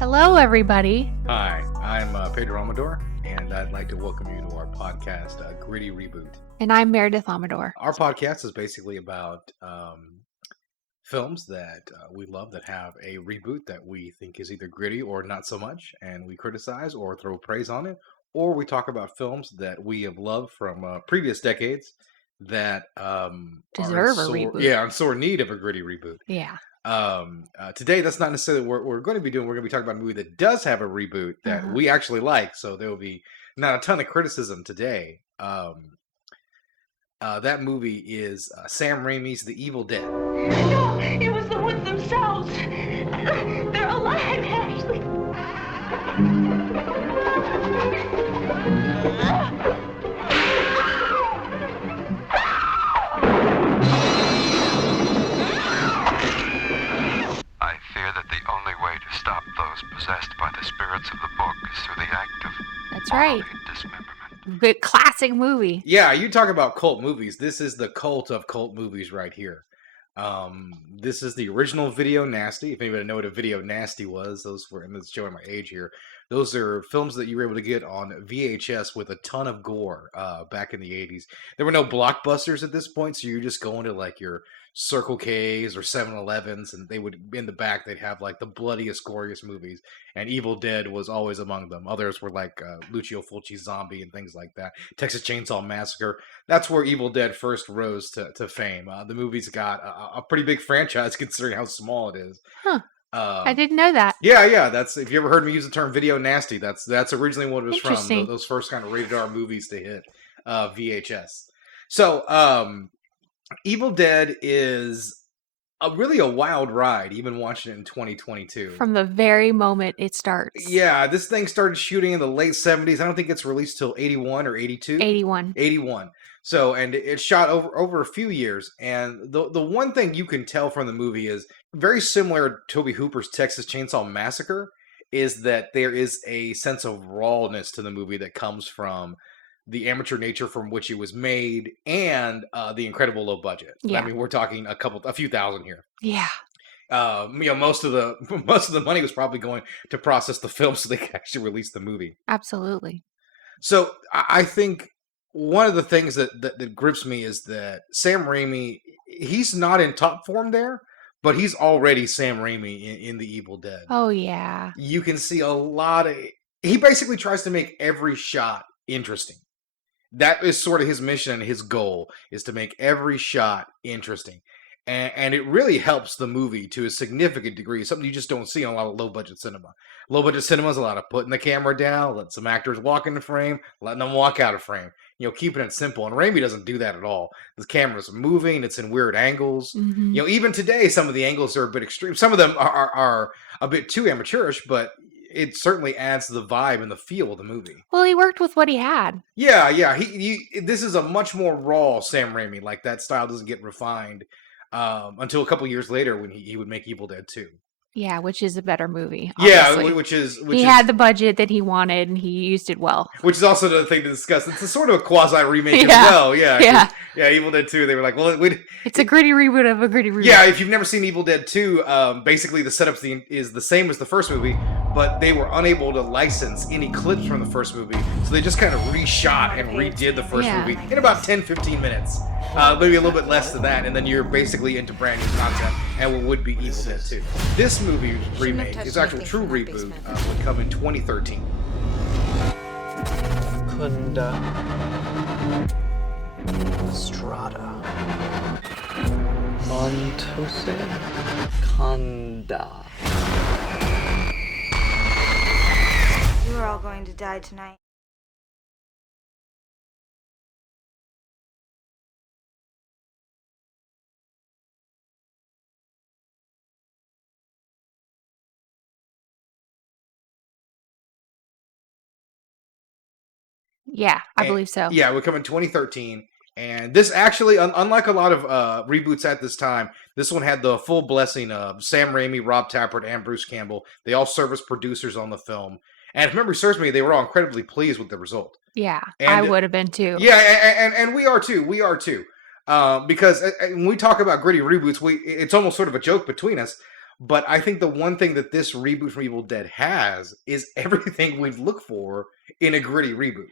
Hello, everybody. Hi, I'm Fede Alverez, and I'd like to welcome you to our podcast, Gritty Reboot. And I'm Meredith Amador. Our podcast is basically about films that we love that have a reboot that we think is either gritty or not so much, and we criticize or throw praise on it, or we talk about films that we have loved from previous decades that Deserve a reboot. Yeah, in sore need of a gritty reboot. Yeah. Today, that's not necessarily what we're going to be doing. We're going to be talking about a movie that does have a reboot that we actually like, so there will be not a ton of criticism today. That movie is Sam Raimi's The Evil Dead. No, it was the woods themselves. They're alive, Ashley. I fear that the only way to stop those possessed by the spirits of the book is through the act of That's right. dismemberment. Good classic movie. Yeah, you talk about cult movies. This is the cult of cult movies right here. This is the original Video Nasty. If anybody know what a Video Nasty was, those were, and it's showing my age here. Those are films that you were able to get on VHS with a ton of gore back in the 80s. There were no blockbusters at this point, so you're just going to like your Circle K's or 7-Elevens, and they would, in the back, they'd have like the bloodiest, goriest movies, and Evil Dead was always among them. Others were like Lucio Fulci's Zombie and things like that. Texas Chainsaw Massacre. That's where Evil Dead first rose to fame. The movie's got a pretty big franchise considering how small it is. Huh. I didn't know that. Yeah. That's, if you ever heard me use the term Video Nasty, that's originally what it was from. Interesting. Those first kind of rated R movies to hit VHS. So, Evil Dead is really a wild ride, even watching it in 2022. From the very moment it starts. Yeah, this thing started shooting in the late 70s. I don't think it's released till 81 or 82. 81. 81. So, and it shot over a few years. And the one thing you can tell from the movie is very similar to Tobe Hooper's Texas Chainsaw Massacre, is that there is a sense of rawness to the movie that comes from the amateur nature from which it was made and the incredible low budget. Yeah. I mean, we're talking a few thousand here. Yeah. Most of the money was probably going to process the film so they could actually release the movie. Absolutely. So I think one of the things that grips me is that Sam Raimi, he's not in top form there, but he's already Sam Raimi in The Evil Dead. Oh, yeah. You can see a lot of... He basically tries to make every shot interesting. That is sort of his mission and his goal, is to make every shot interesting. And it really helps the movie to a significant degree, something you just don't see in a lot of low-budget cinema. Low-budget cinema is a lot of putting the camera down, letting some actors walk into frame, letting them walk out of frame. You know, keeping it simple. And Raimi doesn't do that at all. The camera's moving, it's in weird angles. Mm-hmm. You know, even today, some of the angles are a bit extreme. Some of them are a bit too amateurish, but it certainly adds to the vibe and the feel of the movie. Well, he worked with what he had. Yeah. This is a much more raw Sam Raimi. Like, that style doesn't get refined until a couple years later when he would make Evil Dead 2. Yeah, which is a better movie. Yeah, Obviously. which he had the budget that he wanted, and he used it well. Which is also another thing to discuss. It's a sort of a quasi remake as well. Yeah. Evil Dead 2. They were like, well, it's a gritty reboot of a gritty reboot. Yeah, if you've never seen Evil Dead 2, basically the setup is the same as the first movie, but they were unable to license any clips from the first movie, so they just kind of reshot and redid the first movie in about 10-15 minutes. Maybe a little bit less than that, and then you're basically into brand new content and what would be Evil Dead 2. This movie remake, its actual true reboot, would come in 2013. Kunda Strada Montose Kanda. You are all going to die tonight. Yeah, I believe so. Yeah, it would come in 2013. And this actually, unlike a lot of reboots at this time, this one had the full blessing of Sam Rami, Rob Tapert, and Bruce Campbell. They all serve as producers on the film. And if memory serves me, they were all incredibly pleased with the result. Yeah, And- I would have been too. Yeah, and we are too. We are too. Because when we talk about gritty reboots, it's almost sort of a joke between us. But I think the one thing that this reboot from Evil Dead has is everything we'd look for in a gritty reboot.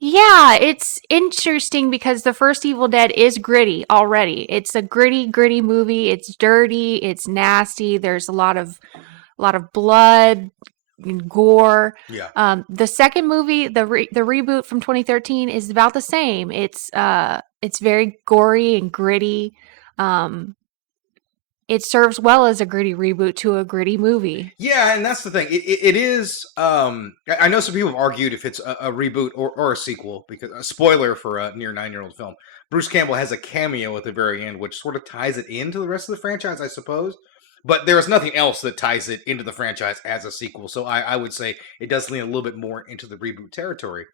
Yeah, it's interesting because the first Evil Dead is gritty already. It's a gritty movie. It's dirty. It's nasty. There's a lot of blood and gore. Yeah. The second movie, the reboot from 2013, is about the same. It's very gory and gritty. It serves well as a gritty reboot to a gritty movie. Yeah, and that's the thing. It is. I know some people have argued if it's a reboot or a sequel, because a spoiler for a near 9-year-old film. Bruce Campbell has a cameo at the very end, which sort of ties it into the rest of the franchise, I suppose. But there is nothing else that ties it into the franchise as a sequel. So I would say it does lean a little bit more into the reboot territory.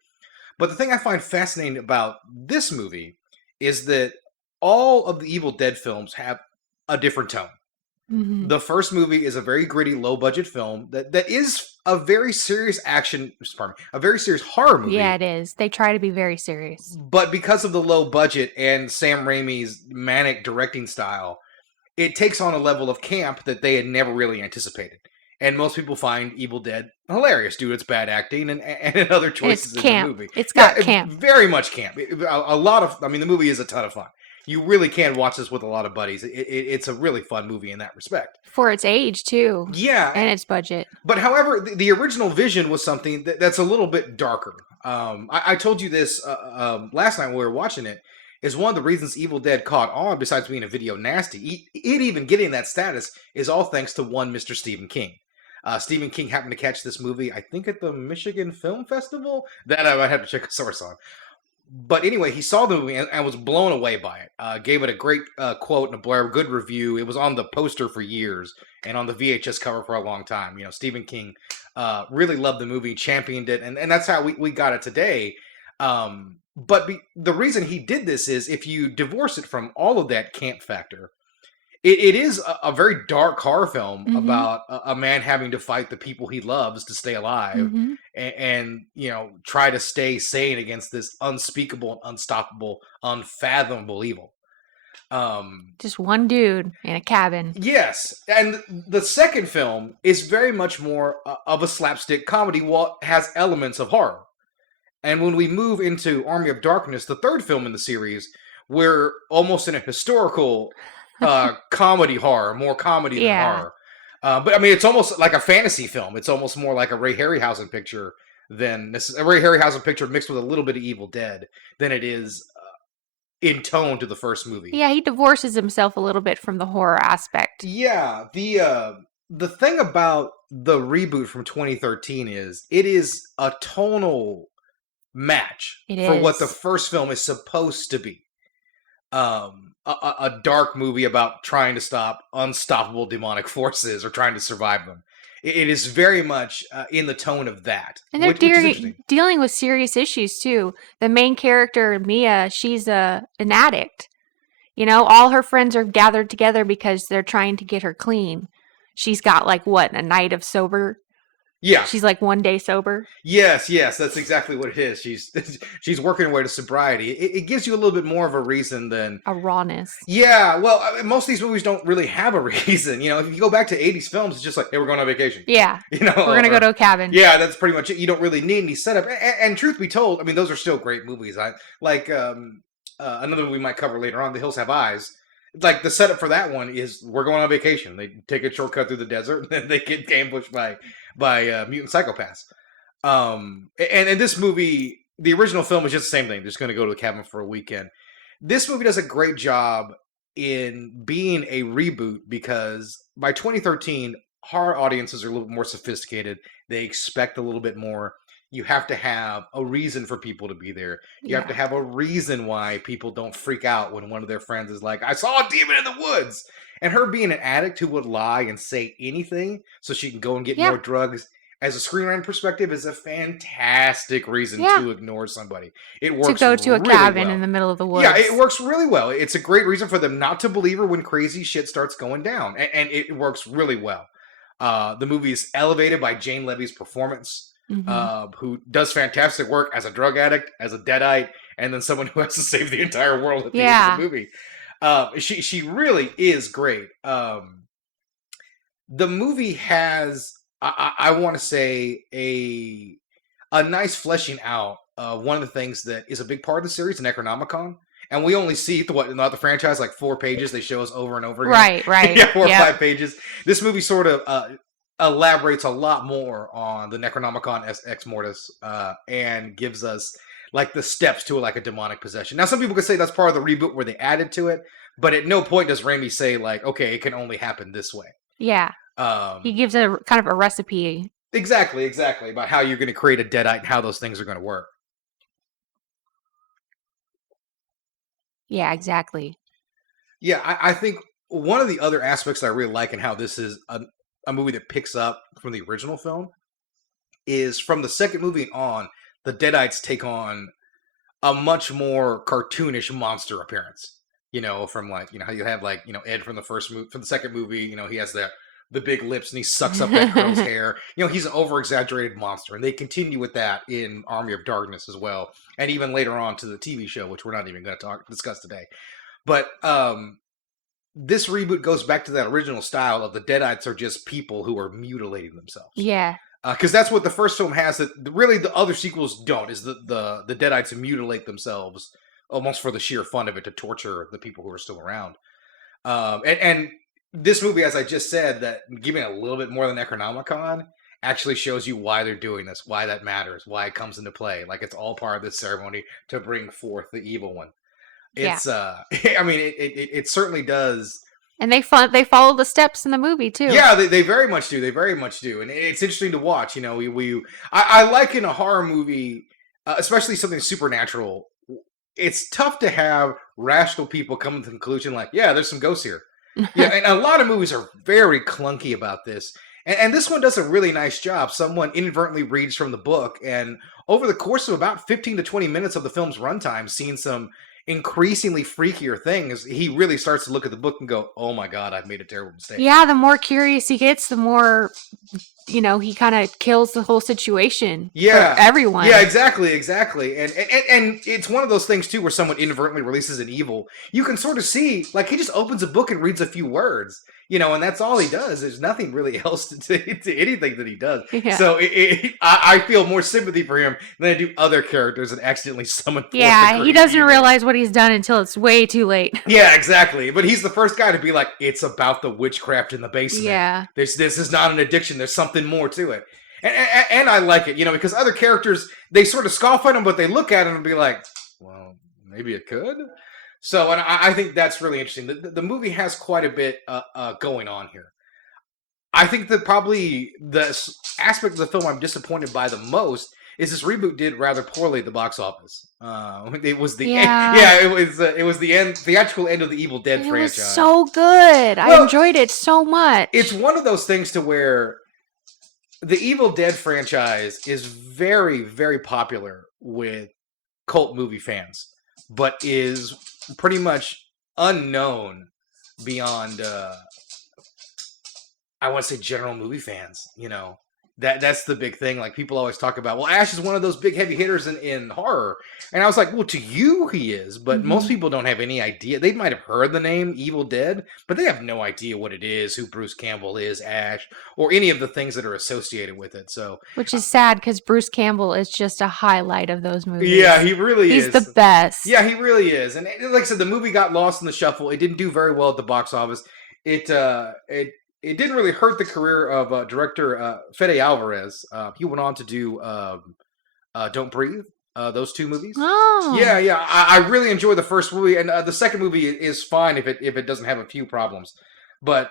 But the thing I find fascinating about this movie is that all of the Evil Dead films have a different tone. Mm-hmm. The first movie is a very gritty, low-budget film that is a very serious a very serious horror movie. Yeah, it is. They try to be very serious. But because of the low budget and Sam Raimi's manic directing style, it takes on a level of camp that they had never really anticipated. And most people find Evil Dead hilarious due to its bad acting and other choices in the movie. It's got camp. Very much camp. The movie is a ton of fun. You really can watch this with a lot of buddies. It's a really fun movie in that respect. For its age, too. Yeah. And its budget. But however, the original vision was something that's a little bit darker. I told you this last night when we were watching it, is one of the reasons Evil Dead caught on, besides being a video nasty. It even getting that status is all thanks to one Mr. Stephen King. Stephen King happened to catch this movie, I think, at the Michigan Film Festival. That I might have to check a source on. But anyway, he saw the movie and was blown away by it. Gave it a great quote and a blurb, good review. It was on the poster for years and on the VHS cover for a long time. You know, Stephen King really loved the movie, championed it, and that's how we got it today. But the reason he did this is if you divorce it from all of that camp factor, it is a very dark horror film about a man having to fight the people he loves to stay alive and try to stay sane against this unspeakable, unstoppable, unfathomable evil. Just one dude in a cabin. Yes. And the second film is very much more of a slapstick comedy while it has elements of horror. And when we move into Army of Darkness, the third film in the series, we're almost in a historical comedy horror, more comedy than horror. But I mean, it's almost like a fantasy film. It's almost more like a Ray Harryhausen picture than a Ray Harryhausen picture mixed with a little bit of Evil Dead than it is in tone to the first movie. Yeah, he divorces himself a little bit from the horror aspect. Yeah, the thing about the reboot from 2013 is it is a tonal match for what the first film is supposed to be. A dark movie about trying to stop unstoppable demonic forces or trying to survive them. It is very much in the tone of that. And they're dealing with serious issues, too. The main character, Mia, she's an addict. You know, all her friends are gathered together because they're trying to get her clean. She's got, a night of sober. Yeah. She's one day sober. Yes, that's exactly what it is. She's working her way to sobriety. It gives you a little bit more of a reason than a rawness. Yeah, well, most of these movies don't really have a reason. You know, if you go back to 80s films, it's just like, hey, we're going on vacation. Yeah. You know, we're going to go to a cabin. Yeah, that's pretty much it. You don't really need any setup. And truth be told, I mean, those are still great movies. Another one we might cover later on, The Hills Have Eyes. Like, the setup for that one is we're going on vacation. They take a shortcut through the desert, and then they get ambushed by mutant psychopaths. And this movie, the original film is just the same thing. Just going to go to the cabin for a weekend. This movie does a great job in being a reboot because by 2013, horror audiences are a little bit more sophisticated. They expect a little bit more. You have to have a reason for people to be there. You have to have a reason why people don't freak out when one of their friends is like, I saw a demon in the woods. And her being an addict who would lie and say anything so she can go and get more drugs, as a screenwriting perspective, is a fantastic reason to ignore somebody. It works to go to a really cabin well. in the middle of the woods. Yeah, it works really well. It's a great reason for them not to believe her when crazy shit starts going down. And it works really well. The movie is elevated by Jane Levy's performance. Who does fantastic work as a drug addict, as a deadite, and then someone who has to save the entire world at the end of the movie. She really is great. the movie has, I want to say, a nice fleshing out of one of the things that is a big part of the series, the Necronomicon. And we only see the franchise like 4 pages. They show us over and over again. Right. Yeah, 4 or 5 pages. This movie sort of elaborates a lot more on the Necronomicon Ex Mortis and gives us like the steps to like a demonic possession. Now, some people could say that's part of the reboot where they added to it, but at no point does Rami say like, okay, it can only happen this way. Yeah. He gives a kind of a recipe. Exactly, about how you're going to create a deadite and how those things are going to work. Yeah, exactly. Yeah, I think one of the other aspects I really like and how this is a movie that picks up from the original film is from the second movie on, the deadites take on a much more cartoonish monster appearance. From like, how you have like, Ed from the second movie, he has the big lips and he sucks up that girl's hair. He's an over-exaggerated monster. And they continue with that in Army of Darkness as well. And even later on to the TV show, which we're not even going to discuss today. But this reboot goes back to that original style of the deadites are just people who are mutilating themselves. Yeah. Because that's what the first film has. That really the other sequels don't, is the deadites mutilate themselves almost for the sheer fun of it, to torture the people who are still around. And this movie, as I just said, that giving a little bit more than Necronomicon actually shows you why they're doing this, why that matters, why it comes into play. Like, it's all part of this ceremony to bring forth the evil one. It's, I mean, it certainly does. And they follow the steps in the movie too. Yeah, they very much do. And it's interesting to watch. I like in a horror movie, especially something supernatural, it's tough to have rational people come to the conclusion like, yeah, there's some ghosts here. Yeah, and a lot of movies are very clunky about this. And this one does a really nice job. Someone inadvertently reads from the book, and over the course of about 15 to 20 minutes of the film's runtime, seeing some increasingly freakier things, he really starts to look at the book and go, oh my God, I've made a terrible mistake. Yeah, the more curious he gets, the more, he kind of kills the whole situation for everyone. Yeah, exactly. And it's one of those things, too, where someone inadvertently releases an evil. You can sort of see, like, he just opens a book and reads a few words, and that's all he does. There's nothing really else to anything that he does. Yeah. So I feel more sympathy for him than I do other characters that accidentally summon forth. Yeah, he doesn't realize what he's done until it's way too late. Yeah, exactly. But he's the first guy to be like, it's about the witchcraft in the basement. Yeah. This is not an addiction. There's something more to it. And I like it, because other characters, they sort of scoff at him, but they look at him and be like, well, maybe it could. So, and I think that's really interesting. The movie has quite a bit going on here. I think that probably the aspect of the film I'm disappointed by the most is this reboot did rather poorly at the box office. It was the it was the theatrical end of the Evil Dead franchise. It was so good. I enjoyed it so much. It's one of those things to where the Evil Dead franchise is very, very popular with cult movie fans, but is pretty much unknown beyond, I want to say, general movie fans. That's the big thing. Like, people always talk about, well, Ash is one of those big heavy hitters in horror. And I was like, well, to you he is, but most people don't have any idea. They might have heard the name Evil Dead, but they have no idea what it is, who Bruce Campbell is, Ash, or any of the things that are associated with it. So, which is sad, because Bruce Campbell is just a highlight of those movies. Yeah, he really is. He's the best. Yeah, he really is. And like I said, the movie got lost in the shuffle. It didn't do very well at the box office. It didn't really hurt the career of director Fede Alverez. He went on to do Don't Breathe, those 2 movies. Oh. Yeah. I really enjoy the first movie, and the second movie is fine if it doesn't have a few problems. But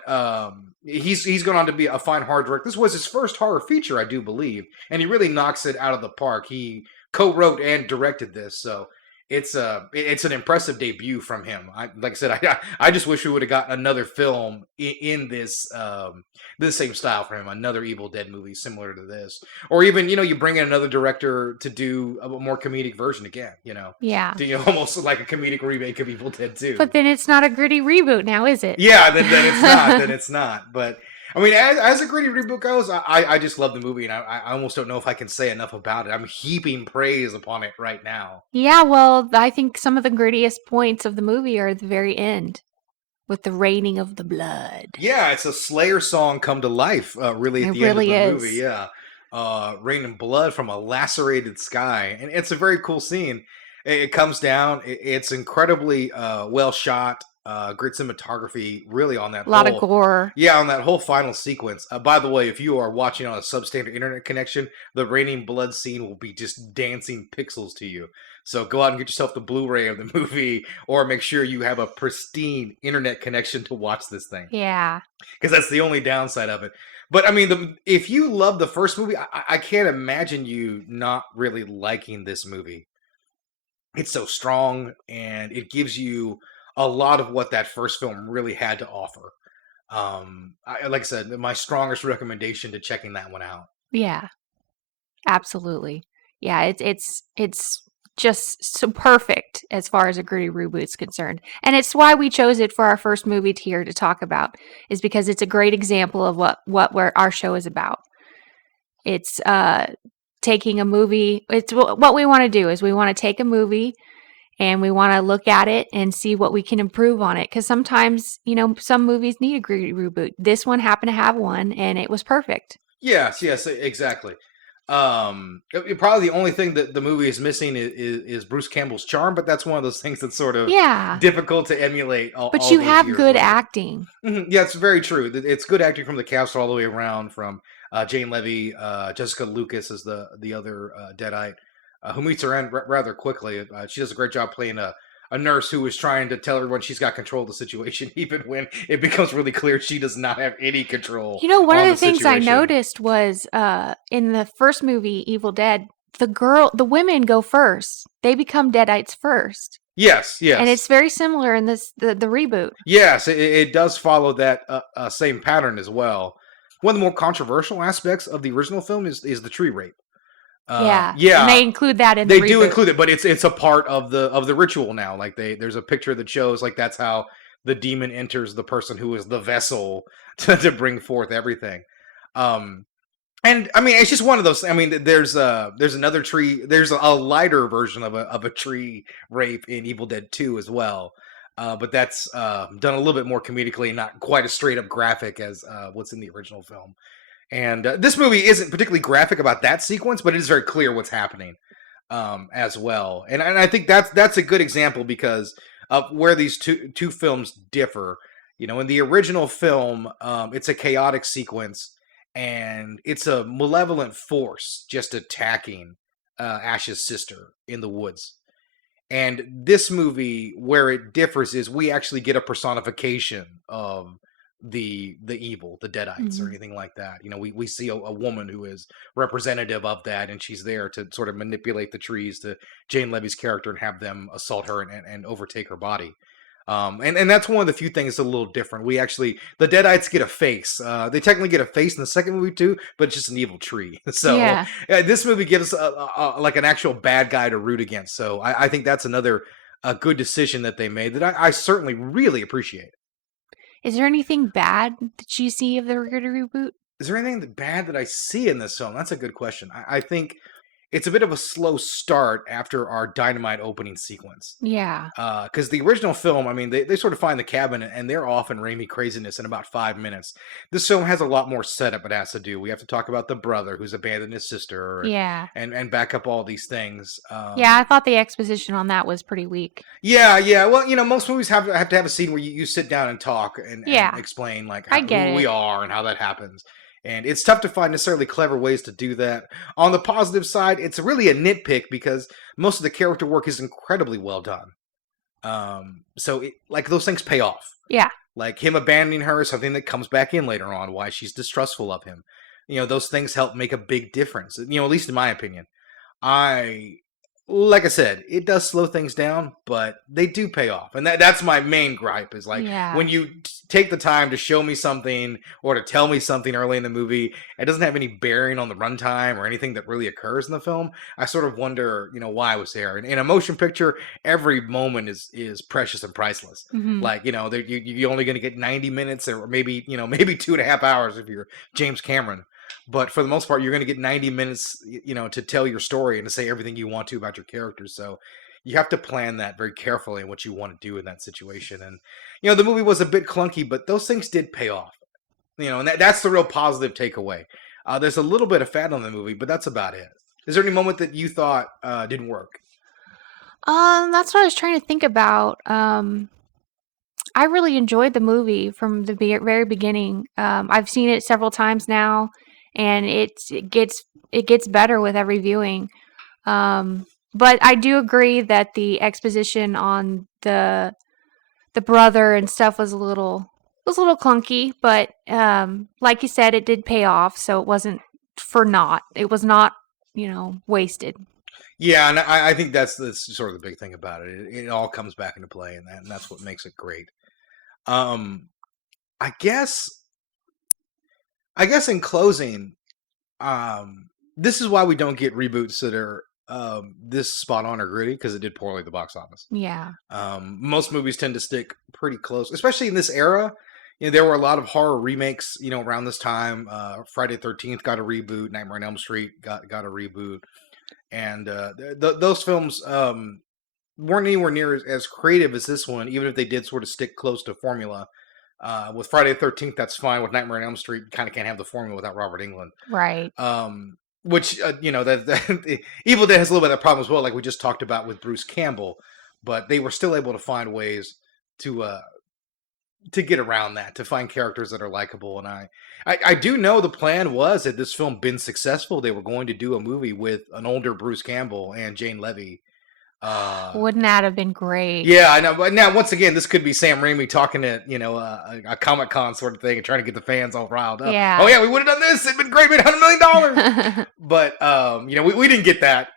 he's gone on to be a fine horror director. This was his first horror feature, I do believe, and he really knocks it out of the park. He co-wrote and directed this, so it's an impressive debut from him. Like I said, I just wish we would have gotten another film in this same style for him, another Evil Dead movie similar to this, or even you bring in another director to do a more comedic version again. Yeah, almost like a comedic remake of Evil Dead 2. But then it's not a gritty reboot now, is it? Yeah, then it's not. Then it's not. But I mean, as a gritty reboot goes, I just love the movie, and I almost don't know if I can say enough about it. I'm heaping praise upon it right now. Yeah, well, I think some of the grittiest points of the movie are at the very end. with the raining of the blood. Yeah, it's a Slayer song come to life, really, at It the end of really the is. movie. Yeah. Raining blood from a lacerated sky. And it's a very cool scene. It comes down. It's incredibly well shot. Great cinematography, really, on that A lot of whole gore. yeah, on that whole final sequence. By the way, if you are watching on a substandard internet connection, the raining blood scene will be just dancing pixels to you. So go out and get yourself the Blu-ray of the movie, or make sure you have a pristine internet connection to watch this thing, Yeah. because that's the only downside of it. But I mean, if you love the first movie, I can't imagine you not really liking this movie. It's so strong, and it gives you a lot of what that first film really had to offer. Like I said, my strongest recommendation to checking that one out. Yeah. Absolutely. Yeah, it's just so perfect as far as a gritty reboot's concerned. And it's why we chose it for our first movie here to talk about, is because it's a great example of what our show is about. It's taking a movie. It's what we want to do is we want to take a movie and we want to look at it and see what we can improve on it. Because sometimes, some movies need a gritty reboot. This one happened to have one, and it was perfect. Yes, exactly. Probably the only thing that the movie is missing is Bruce Campbell's charm, but that's one of those things that's sort of difficult to emulate. But all you those have years good later. acting. Yeah, it's very true. It's good acting from the cast all the way around, from Jane Levy, Jessica Lucas is the other Deadite, who meets her end rather quickly. She does a great job playing a nurse who is trying to tell everyone she's got control of the situation, even when it becomes really clear she does not have any control. One on of the things situation. I noticed was in the first movie, Evil Dead, the women go first. They become Deadites first. Yes. And it's very similar in the reboot. Yes, it does follow that same pattern as well. One of the more controversial aspects of the original film is the tree rape. Yeah, and they include that in the They reboot. do include it, but it's a part of the ritual now. Like there's a picture that shows like that's how the demon enters the person who is the vessel to bring forth everything. And I mean, it's just one of those. I mean, there's another tree. There's a lighter version of a tree rape in Evil Dead 2 as well. But that's done a little bit more comedically, not quite as straight up graphic as what's in the original film. And this movie isn't particularly graphic about that sequence, but it is very clear what's happening as well. And I think that's a good example because of where these two films differ. In the original film, it's a chaotic sequence, and it's a malevolent force just attacking Ash's sister in the woods. And this movie, where it differs, is we actually get a personification of the evil, the Deadites, or anything like that. We see a woman who is representative of that, and she's there to sort of manipulate the trees to Jane Levy's character and have them assault her and overtake her body. And that's one of the few things that's a little different. The Deadites get a face. They technically get a face in the second movie too, but it's just an evil tree. So this movie gives us like an actual bad guy to root against. So I think that's another good decision that they made that I certainly really appreciate. Is there anything bad that you see of the gritty reboot? Is there anything bad that I see in this film? That's a good question. I think it's a bit of a slow start after our dynamite opening sequence. Yeah. Because the original film, I mean, they sort of find the cabin and they're off in Raimi craziness in about 5 minutes. This film has a lot more setup it has to do. We have to talk about the brother who's abandoned his sister. And back up all these things. I thought the exposition on that was pretty weak. Yeah. Well, most movies have to have a scene where you sit down and talk and explain like who we are and how that happens. And it's tough to find necessarily clever ways to do that. On the positive side, it's really a nitpick because most of the character work is incredibly well done. So those things pay off. Yeah. Like him abandoning her is something that comes back in later on, why she's distrustful of him. Those things help make a big difference. At least in my opinion. Like I said, it does slow things down, but they do pay off. And that's my main gripe is when you take the time to show me something or to tell me something early in the movie, it doesn't have any bearing on the runtime or anything that really occurs in the film. I sort of wonder, why I was there. And in a motion picture, every moment is precious and priceless. Mm-hmm. You're only going to get 90 minutes or maybe 2.5 hours if you're James Cameron. But for the most part, you're going to get 90 minutes, to tell your story and to say everything you want to about your characters. So you have to plan that very carefully what you want to do in that situation. And the movie was a bit clunky, but those things did pay off. And that's the real positive takeaway. There's a little bit of fat on the movie, but that's about it. Is there any moment that you thought didn't work? That's what I was trying to think about. I really enjoyed the movie from the very beginning. I've seen it several times now, and it gets better with every viewing. But I do agree that the exposition on the brother and stuff was a little clunky. But like you said, it did pay off, so it wasn't for naught. It was not wasted. Yeah, and I think that's sort of the big thing about it. It all comes back into play, and that's what makes it great. I guess in closing, this is why we don't get reboots that are this spot on or gritty, because it did poorly at the box office. Yeah. Most movies tend to stick pretty close, especially in this era. There were a lot of horror remakes, around this time. Friday the 13th got a reboot. Nightmare on Elm Street got a reboot. And those films weren't anywhere near as creative as this one, even if they did sort of stick close to formula. With Friday the 13th, that's fine. With Nightmare on Elm Street, you kind of can't have the formula without Robert Englund. Right. Which, that Evil Dead has a little bit of that problem as well, like we just talked about with Bruce Campbell. But they were still able to find ways to get around that, to find characters that are likable. And I do know the plan was that this film been successful, they were going to do a movie with an older Bruce Campbell and Jane Levy. Wouldn't that have been great? Yeah, I know. But now, once again, this could be Sam Rami talking at a Comic-Con sort of thing and trying to get the fans all riled up. Yeah. Oh yeah, we would have done this. It'd been great. Made $100 million. But we didn't get that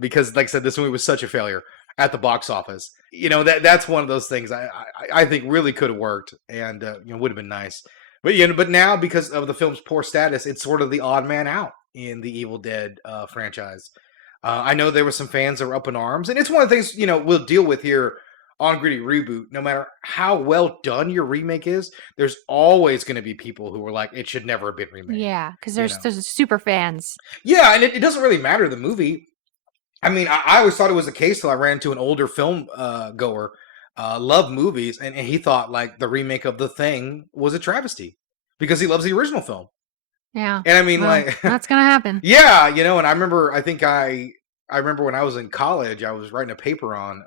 because, like I said, this movie was such a failure at the box office. That's one of those things I think really could have worked, and would have been nice. But now, because of the film's poor status, it's sort of the odd man out in the Evil Dead franchise. I know there were some fans that were up in arms, and it's one of the things we'll deal with here on Gritty Reboot. No matter how well done your remake is, there's always going to be people who are like, it should never have been remade. Yeah, because there's super fans. Yeah, and it doesn't really matter the movie. I mean, I always thought it was the case till I ran into an older film goer, loved movies, and he thought like the remake of The Thing was a travesty because he loves the original film. Yeah. And I mean, well, like that's gonna happen. Yeah, and I remember. I remember when I was in college, I was writing a paper on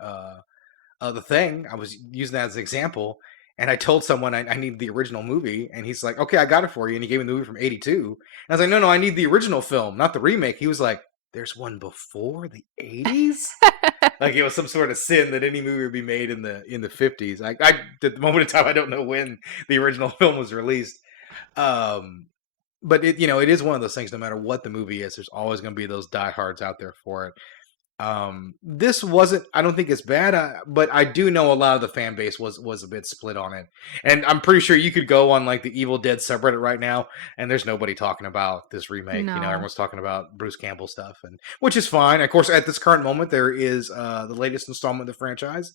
The Thing. I was using that as an example, and I told someone I needed the original movie, and he's like, "Okay, I got it for you." And he gave me the movie from '82, and I was like, "No, I need the original film, not the remake." He was like, "There's one before the '80s." Like it was some sort of sin that any movie would be made in the '50s. I at the moment in time, I don't know when the original film was released. But it is one of those things. No matter what the movie is, there's always going to be those diehards out there for it. This wasn't. I don't think it's bad, but I do know a lot of the fan base was a bit split on it. And I'm pretty sure you could go on like the Evil Dead subreddit right now, and there's nobody talking about this remake. No. Everyone's talking about Bruce Campbell stuff, and which is fine. Of course, at this current moment, there is the latest installment of the franchise.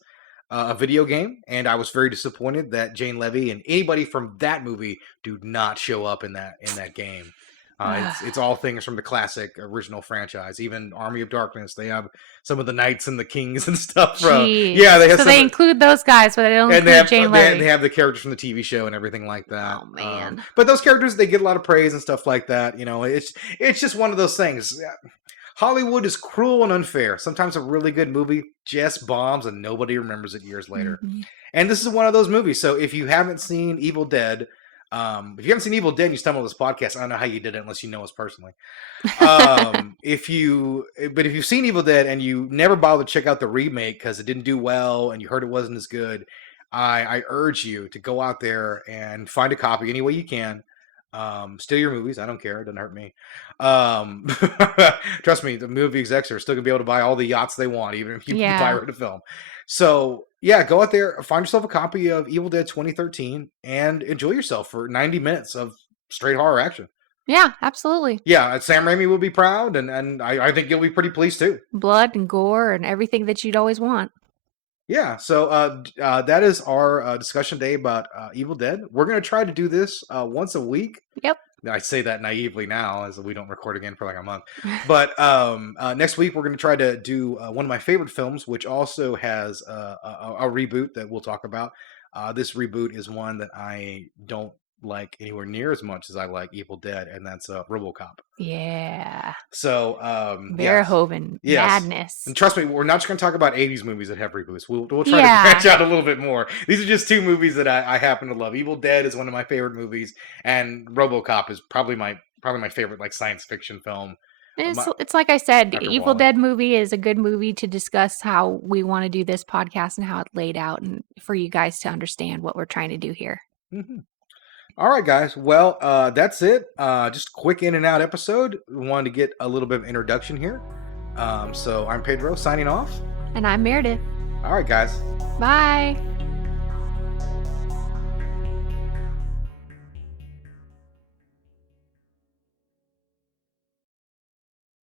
A video game, and I was very disappointed that Jane Levy and anybody from that movie do not show up in that game. It's all things from the classic original franchise. Even Army of Darkness, they have some of the knights and the kings and stuff from. Jeez. Yeah, they have. So they include those guys, but they don't include Jane Levy. They have the characters from the TV show and everything like that. Oh man! But those characters, they get a lot of praise and stuff like that. It's just one of those things. Hollywood is cruel and unfair. Sometimes a really good movie just bombs and nobody remembers it years later. Mm-hmm. And this is one of those movies. So if you haven't seen Evil Dead, and you stumble on this podcast, I don't know how you did it unless you know us personally. If you've seen Evil Dead and you never bothered to check out the remake because it didn't do well and you heard it wasn't as good, I urge you to go out there and find a copy any way you can. Steal your movies. I don't care. It doesn't hurt me. Trust me, the movie execs are still gonna be able to buy all the yachts they want, even if you pirate a film. So yeah, go out there, find yourself a copy of Evil Dead 2013 and enjoy yourself for 90 minutes of straight horror action. Yeah, absolutely. Yeah, Sam Rami will be proud, and I think you'll be pretty pleased too. Blood and gore and everything that you'd always want. Yeah, so that is our discussion today about Evil Dead. We're going to try to do this once a week. Yep. I say that naively now, as we don't record again for like a month. But next week we're going to try to do one of my favorite films, which also has a reboot that we'll talk about. This reboot is one that I don't like anywhere near as much as I like Evil Dead, and that's RoboCop. Yeah. So Verhoeven madness. And trust me, we're not just going to talk about 80s movies that have reboots. We'll try to branch out a little bit more. These are just two movies that I happen to love. Evil Dead is one of my favorite movies, and RoboCop is probably my favorite like science fiction film. It's like I said, Dr. Evil Wally. Dead movie is a good movie to discuss how we want to do this podcast and how it laid out, and for you guys to understand what we're trying to do here. Mm-hmm. All right, guys. Well, that's it. Just a quick in and out episode. We wanted to get a little bit of introduction here. So I'm Pedro signing off. And I'm Meredith. All right, guys. Bye.